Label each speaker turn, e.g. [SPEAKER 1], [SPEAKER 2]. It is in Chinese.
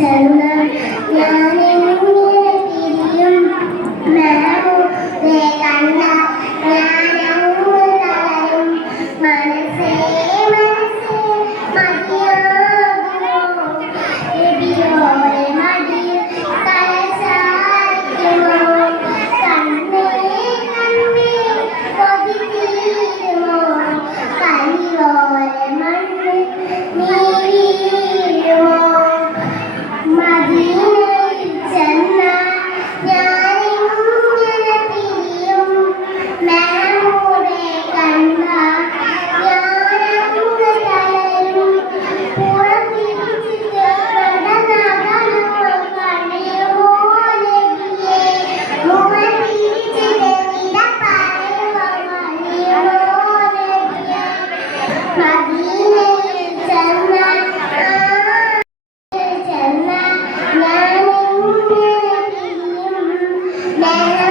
[SPEAKER 1] salud. Dara.